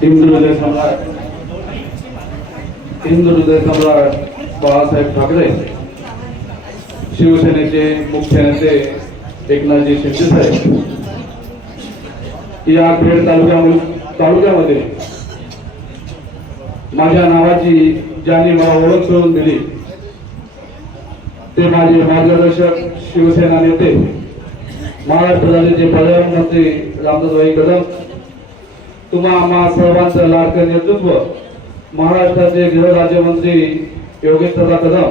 हिंदू हृदय सम्राट बाळासाहेब ठाकरे, शिवसेनेचे मुख्य नेते एकनाथजी शिंदे साहेब या खेड तालुक्यामध्ये माझ्या नावाची ज्यांनी मला ओळख करून दिली ते माझे मार्गदर्शक शिवसेना नेते महाराष्ट्र राज्याचे प्रधानमंत्री रामदासभाई कदम, तुम्हा आम्हा सर्वांचं लाडकं नेतृत्व महाराष्ट्राचे गृह राज्यमंत्री योगेशदादा कदम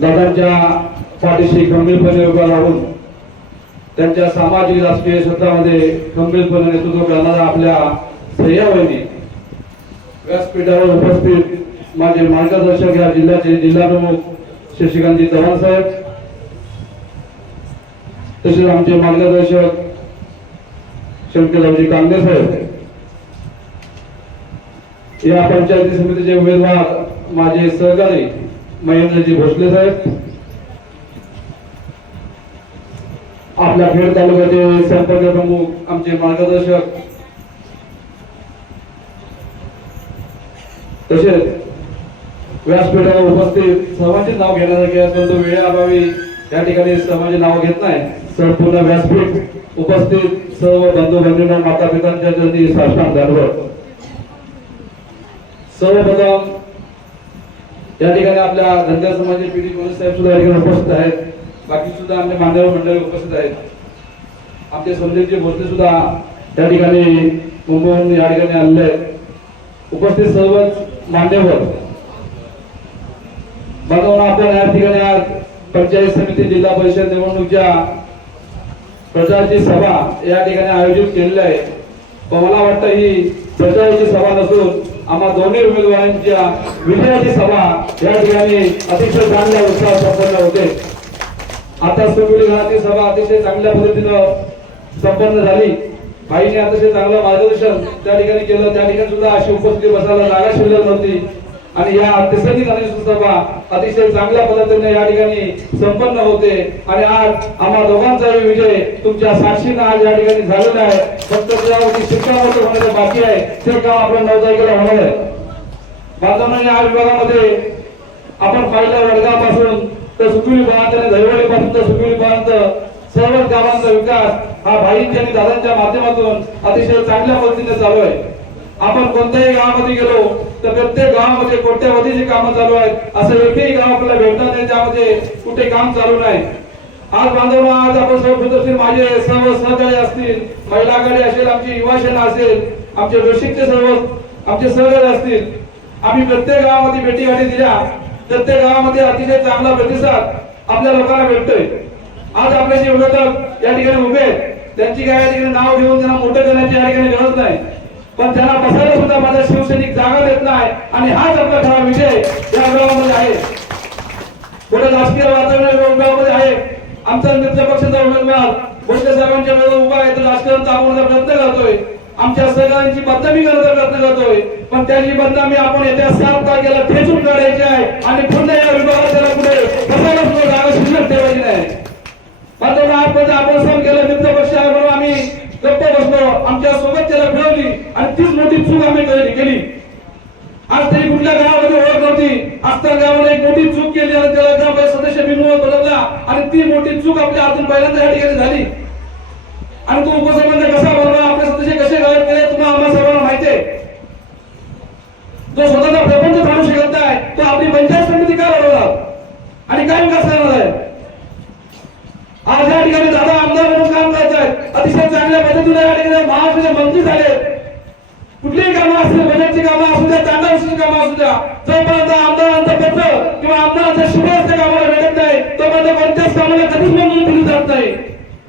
दादांच्या पाठीशी खंबीरपणे उभा राहून त्यांच्या सामाजिक राजकीय क्षेत्रामध्ये खंबीरपणे नेतृत्व करणारा आपल्या सह्यावहिनी व्यासपीठावर उपस्थित माझे मार्गदर्शक या जिल्ह्याचे जिल्हा प्रमुख शशिकांतजी चव्हाण साहेब, तसेच आमचे मार्गदर्शक शंकररावजी कांगणे साहेब, या पंचायती समितीचे उमेदवार माझे सहकारी महेंद्रजी भोसले साहेब, आपल्या खेड तालुक्याचे संपर्क प्रमुख आमचे मार्गदर्शक, तसेच व्यासपीठावर उपस्थित सर्वांचे नाव घेण्यासारखे परंतु वेळेअभावी या ठिकाणी सर्वांचे नाव घेत नाही. संपूर्ण व्यासपीठ उपस्थित सर्व बंधू भगिनींना माता पितांच्या चरणी साष्टांग दंडवत. सर्वप्रथम या ठिकाणी आपल्या धनगर समाजाचे पीडी मनोज साहेब सुद्धा या ठिकाणी उपस्थित आहेत. बाकी सुद्धा आमचे मान्यवर मंडळी उपस्थित आहेत. आमचे संदीपजी भोसले सुद्धा या ठिकाणी मुंबईहून या ठिकाणी आलेले आहेत. उपस्थित सर्वच मान्यवर बघून आपण या ठिकाणी आज पंचायत समिती जिल्हा परिषद निवडणुकीच्या प्रचाराची सभा या ठिकाणी आयोजित केलेली आहे. पण मला वाटतं ही प्रचाराची सभा नसून आम्हा दोन्ही उमेदवारांच्या विजयाची सभा या ठिकाणी अतिशय चांगल्या उत्साहात संपन्न होते. आता सुविली घराची सभा अतिशय चांगल्या पद्धतीनं संपन्न झाली. बाईने अतिशय चांगलं मार्गदर्शन त्या ठिकाणी केलं. त्या ठिकाणी सुद्धा अशी उपस्थिती बसायला जागा शिल्लक नव्हती आणि या तिसरी सभा अतिशय चांगल्या पद्धतीने या ठिकाणी संपन्न होते आणि आज आम्हा दोघांचाही विजय तुमच्या साक्षीने आज या ठिकाणी झालेला आहे. फक्त त्यावरती शिक्षणामध्ये होण्याचं बाकी आहे, ते काम आपण 9 तारखेला होणार आहे. बांधवांनी या विभागामध्ये आपण पाहिलं वडगावपासून तर सुकविलीपर्यंत आणि दहिवडीपासून तर सुकविलीपर्यंत सर्व गावांचा विकास हा भाईंच्या आणि दादांच्या माध्यमातून अतिशय चांगल्या पद्धतीने चालू आहे. आपण कोणत्याही गावामध्ये गेलो तर प्रत्येक गावामध्ये कोट्यावधीची कामं चालू आहेत. असं एकही गाव आपल्याला भेटणार नाही ज्यामध्ये कुठे काम चालू नाही. आज बांधव आज आपण सर्व माझे सर्व सहकारी असतील, महिला आघाडी असेल, आमची युवा सेना असेल, आमचे रसिकचे सर्व आमचे सहकारी असतील, आम्ही प्रत्येक गावामध्ये भेटीगाठी दिल्या. प्रत्येक गावामध्ये अतिशय चांगला प्रतिसाद आपल्या लोकांना भेटतोय. आज आपले जे विरोधक या ठिकाणी उभे आहेत त्यांची काय या ठिकाणी नाव घेऊन त्यांना मोठं करण्याची या ठिकाणी गरज नाही, पण त्यांना बसायला सुद्धा माझा शिवसैनिक जागा देत नाही आणि हाच आपला खरा विजय या गावामध्ये आहे. पुढे राजकीय वातावरण गावामध्ये आहे. आमचा मित्र पक्षाचा उमेदवार भोसले साहेबांच्या वेळेला उभा आहे तर राजकारण चालवण्याचा प्रयत्न करतोय, आमच्या सहकाऱ्यांची बदनामी करण्याचा प्रयत्न करतोय. पण त्याची बदनामी आपण येत्या 7 तारखेला ठेचून काढायची आहे आणि पुन्हा या विभागात त्याला पुढे बसायला सुद्धा जागा शिल्लक ठेवायची नाही. मात्र आजपर्यंत आपण सण केलं मित्र पक्ष आहे म्हणून आम्ही गप्प बसलो, आमच्या सोबत त्याला फिरवली आणि तीच मोठी चूक आम्ही केली. आज तरी कुठल्या गावामध्ये ओळख नव्हती, आस्तर गावाने एक मोठी चूक केली आणि त्याला ग्रामपंचायत सदस्य बिनविरोध बदलला आणि ती मोठी चूक आपल्या हातून पहिल्यांदा या ठिकाणी झाली. आणि तो उपसरपंच कसा बनला, आपले सदस्य कसे गायब केले तुम्हाला आम्हाला सर्वांना माहिती आहे. जो स्वतःचा प्रपंच चालू शकत नाही तो आपली पंचायत समिती का लढवणार आणि काय विकास करणार आहे. आज या ठिकाणी दादा आमदार म्हणून काम करत आहेत, अतिशय चांगल्या पद्धतीने या ठिकाणी महाराष्ट्राचे मंत्री झाले. कुठलीही कामं असतील, बजेटची कामं असू द्या, तांडाविषयी कामं असू द्या, जोपर्यंत आमदारांचं पत्र किंवा आमदारांच्या शिफारस कामाला भेटत नाही तोपर्यंत कोणत्याच कामाला कधीच मंजुरी दिली जात नाही.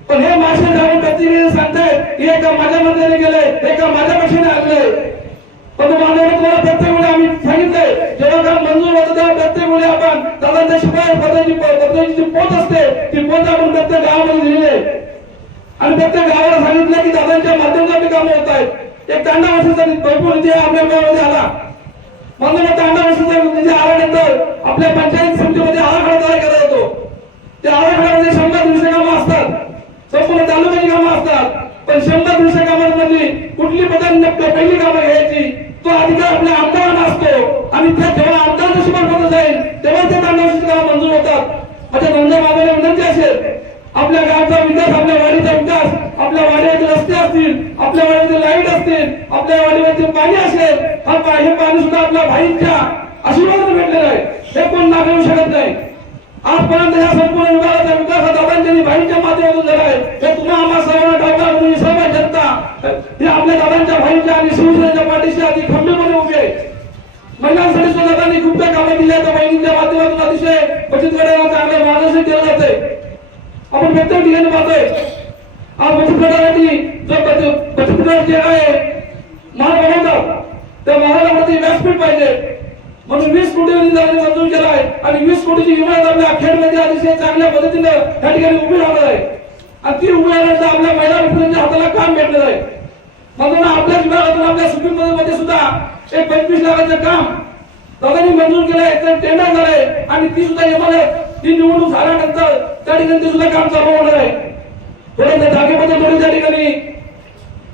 पण हे मासे जाऊन प्रतिनिधी सांगतायत हे का माझ्या मंत्र्याने केलंय, हे का माझ्या पक्षाने आणलंय. पण मानवाला तुम्हाला प्रत्येक वेळी आम्ही सांगितलंय जेव्हा काम मंजूर होतं तेव्हा प्रत्येक वेळी आपण दादांच्या शिफारस पत्राची जी पोच असते ती पोच आपण प्रत्येक गावामध्ये दिलेली आहे आणि प्रत्येक गावाला सांगितलं की दादांच्या माध्यमातून कामं होत आहेत. एक तांडा वर्षाचा भरपूर निधी आपल्या गावामध्ये आला. म्हणून तांडा वर्षाचा निधी आल्यानंतर आपल्या पंचायत समितीमध्ये आराखडा तयार केला जातो. त्या आराखड्यामध्ये 100-200 कामं असतात, संपूर्ण तालुक्याची कामं असतात. पण पण 100-200 कामांमधली कुठली पहिली कामं घ्यायची तो अधिकार आपल्या आमदारांना असतो आणि ते जेव्हा आमदार नशिबात जाईल तेव्हा ते तांडवची कामं मंजूर होतात. माझ्या धंदा मागायला विनंती असेल, आपल्या गावचा विकास, आपल्या वाडीचा विकास, आपल्या वाडीवरचे रस्ते असतील, आपल्या वाडीवरचे लाईट असतील, आपल्या वाडीवरचे पाणी असेल, हे पाणी सुद्धा आपल्या भाईंच्या आशीर्वादाने भेटलेलं आहे. हे कोण नाकारू शकत नाही. आजपर्यंत या संपूर्ण विभागाचा विकास हा दादांच्या भाईंच्या माध्यमातून झाला आहे. हे तुम्हा आम्हा सर्वांना ठाऊक म्हणून सर्व जनता हे आपल्या दादांच्या भाईंच्या आणि शिवसेनेच्या पाठीशी अति खंबीरपणे उभी आहे. महिलांसाठी सुद्धा दादांनी खूप काही कामं केली आहेत. बहिणींच्या माध्यमातून अतिशय बचत गटाला चांगलं मार्गदर्शन केलं जातंय. आपण प्रत्येक ठिकाणी पाहतोय आज बचत गटासाठी जो बचत गट जे आहे महाल बनवतात त्या महालामध्ये व्यासपीठ पाहिजे म्हणून 20 कोटी निधी मंजूर केला आहे आणि 20 कोटीची इमारत आपल्या खेडमध्ये अतिशय चांगल्या पद्धतीने त्या ठिकाणी उभी राहणार आहे आणि ती उभी राहण्याचं आपल्या महिला मित्रांच्या हाताला काम भेटणार आहे. म्हणून आपल्या विभागातून आपल्या सुप्रीम मध्ये सुद्धा एक 25 लाखाचं काम दादांनी मंजूर केलंय. टेंडर झालंय आणि ती सुद्धा इमारत ती निवडणूक झाल्यानंतर त्या ठिकाणी ते सुद्धा काम चालू होणार आहे. थोड्या त्या जागेमध्ये थोडी त्या ठिकाणी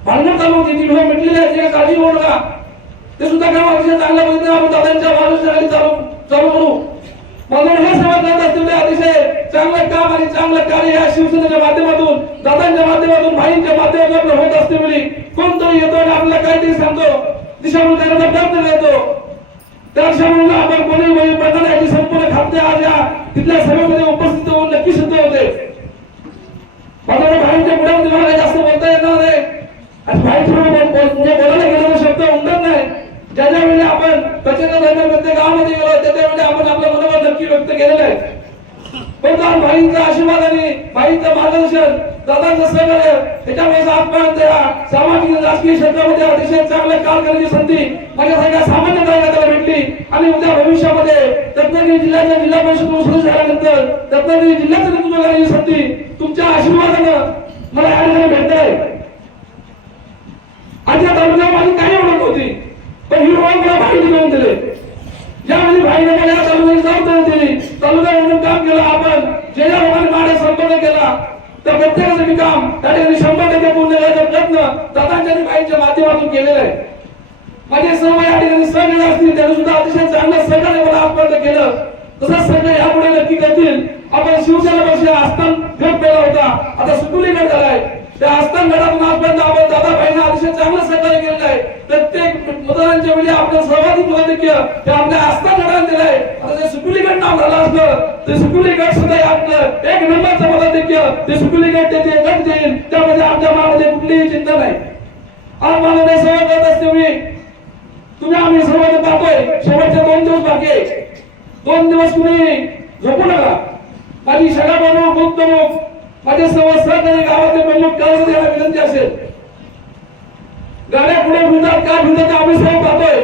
भांडण चालू होती ती मिटलेली आहे. काळजी घेऊ नका. ते सुद्धा काम अतिशय चांगल्या पद्धतीने आपण दादांच्या मार्गदर्शनाखाली चालू करू. म्हणून हे सेवा करत असलेले अतिशय चांगलं काम आणि चांगलं कार्य या शिवसेनेच्या माध्यमातून, दादांच्या माध्यमातून, भाईंच्या माध्यमातून आपलं होत असते. वेळी कोणतरी येतो आणि आपल्याला काहीतरी सांगतो, दिशाभूल करण्याचा प्रयत्न करतो. त्या दिशाभूलला आपण कोणी बळी पडणार याची संपूर्ण खाते आज या तिथल्या सभेमध्ये उपस्थित होऊन नक्की सिद्ध होते. माझ्या भाईंच्या पुढे मला जास्त बोलता येणार नाही आणि भाईंच्या बोलायला गेलेला शब्द उमटत नाही. ज्या ज्या वेळी आपण प्रत्येक गावामध्ये गेलो त्या वेळी आपण आपलं मनोबल नक्की व्यक्त केलेलं आहे. पण भाईंचा आशीर्वाद आणि भाईंचं मार्गदर्शन, दादांचं सहकार्य त्याच्यामुळे आजपर्यंत या सामाजिक राजकीय क्षेत्रामध्ये अतिशय चांगलं काम करण्याची संधी माझ्यासारख्या सामान्य कार्यकर्त्याला भेटली आणि उद्या भविष्यामध्ये रत्नागिरी जिल्ह्याच्या जिल्हा परिषद सदस्य झाल्यानंतर रत्नागिरी जिल्ह्याचं नेतृत्व करण्याची संधी तुमच्या आशीर्वादानं मला या ठिकाणी भेटत आहे. आज या तालुक्यात माझी काही ओळख होती पण ही ओळख मला भाईने मिळवून दिले. ज्यामध्ये भाईने मला या तालुक्याची जबाबदारी दिली, तालुका म्हणून काम केलं. आपण जे ज्या लोकांनी माझ्या संपर्क केला त्या प्रत्येकाचं मी काम त्या ठिकाणी 100% पूर्ण करण्याचा प्रयत्न दादांच्या आणि भाईंच्या माध्यमातून केलेला आहे. माझे सहभागी या ठिकाणी सहकारी असतील त्यांनी सुद्धा अतिशय चांगलं सहकार्य मला आजपर्यंत केलं. तसंच सगळे यापुढे नक्की करतील. आपण शिवसेना पक्ष आस्थान गट केला होता, आता सुकुली गट झालाय. त्या आस्थान गटातून आजपर्यंत आपण दादा भाईंना अतिशय चांगलं सहकार्य केलेलं आहे. प्रत्येक मतदानाच्या वेळी आपलं सर्वाधिक मताधिक्य ते आपल्या आस्थान गटाने दिलंय. आता जे सुकुली गट नाव झालं असलं ते सुकुली गट सुद्धा आपलं 1 नंबरचं मताधिक्य ते सुकुली गट ते गट देईल. त्यामध्ये आमच्या मनामध्ये कुठलीही चिंता नाही. आज मला नाही सेवा करत असते वेळी तुम्ही आम्ही सर्वांना पाहतोय. शेवटचे 2 दिवस बाकी आहे. 2 दिवस तुम्ही झोपू नका. माझी सगळ्या प्रमुख उपप्रमुख माझे सर्व सहकारी गावातले प्रमुख करायला द्यायला विनंती असेल. गाड्या पुढे फिरतात का फिरतात आम्ही सर्व पाहतोय.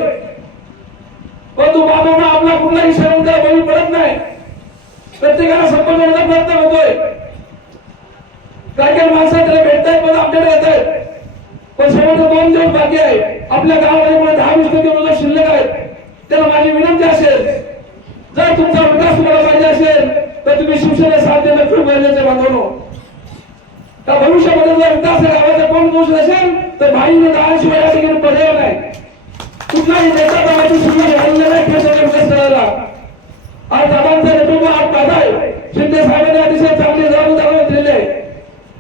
पण तू बाबांना आपला कुठलाही शरण त्याला बळी पडत नाही. प्रत्येकाला संपर्क करण्याचा प्रयत्न होतोय. काही माणसं त्याला भेटतायत पण आमच्याकडे येत आहेत. पण शेवटचे 2 दिवस बाकी आहे. आपल्या गावामध्ये पुढे 10-20% मुलं शिल्लक आहेत. त्याला माझी विनंती असेल जर तुमचा विकास तुम्हाला पाहिजे असेल तर तुम्ही शिवसेनेला साथ देणं खूप गरजेचं बांधवनो. त्या भविष्यामध्ये जर विकास गावाचा कोण दोष नसेल तर भाईने दानशिवाय या ठिकाणी पर्याय नाही. कुठलाही नेता गावाची सुविधा घाललेला नाही खेळाचा विकास करायला. आज दादांचं नेतृत्व आज पाहत आहे. शिंदे साहेबांनी अतिशय चांगली जबाबदारी दिलेली आहे.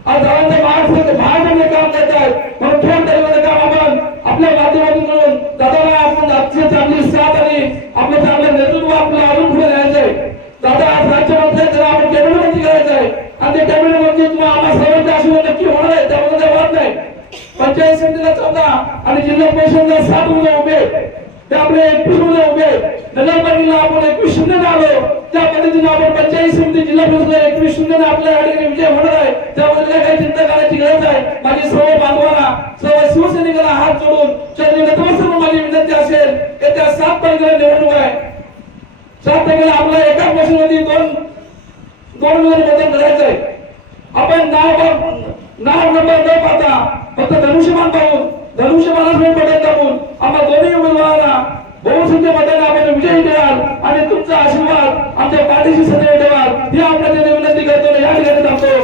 आज दादांच्या महाराष्ट्रामध्ये काम करत आहेत म्हणून ठोक ठरवण्याचं काम आपण आपल्या माध्यमातून करून दादाला आपण अतिशय चांगली साथ आणि आपलं चांगलं नेतृत्व आपलं अजून पुढे न्यायचं आहे. दादा आज राज्यमंत्री त्याला आपण कॅबिनेट मंत्री करायचं आहे आणि ते कॅबिनेट मंत्री तुम्हाला आम्हा सर्वांच्या आशीर्वाद नक्की होणार आहे. त्यामध्ये काही वाद नाही. पंचायत समितीला 14 आणि जिल्हा परिषदला 7 मुलं उभे ते आपले 21 मुलं उभे. नगरपालिकेला आपण 21-0 आलो. त्या पद्धतीने आपण पंचायत समिती जिल्हा परिषद 21-0 आपल्या या ठिकाणी विजय होणार आहे. त्यामध्ये काही चिंता करण्याची गरज आहे. माझी सर्व बांधवांना सर्व शिवसैनिकांना हात जोडून चरणी नतमस्तक माझी विनंती असेल की त्या 7 तारखेला निवडणूक आहे. 7 तारखेला आपल्या एका मशीनमध्ये 2 मतदान करायचं आहे. आपण नाव नंबर न पाहता फक्त धनुष्यबाण पाहून धनुष्यबाणास बटन दाबून आम्हा दोन्ही उमेदवारांना बहुसंख्य मतांना आपण विजयी द्याल आणि तुमचा आशीर्वाद आमच्या पाठीशी सदैव ठेवाल ही आपल्याला विनंती करतो. या ठिकाणी थांबतो.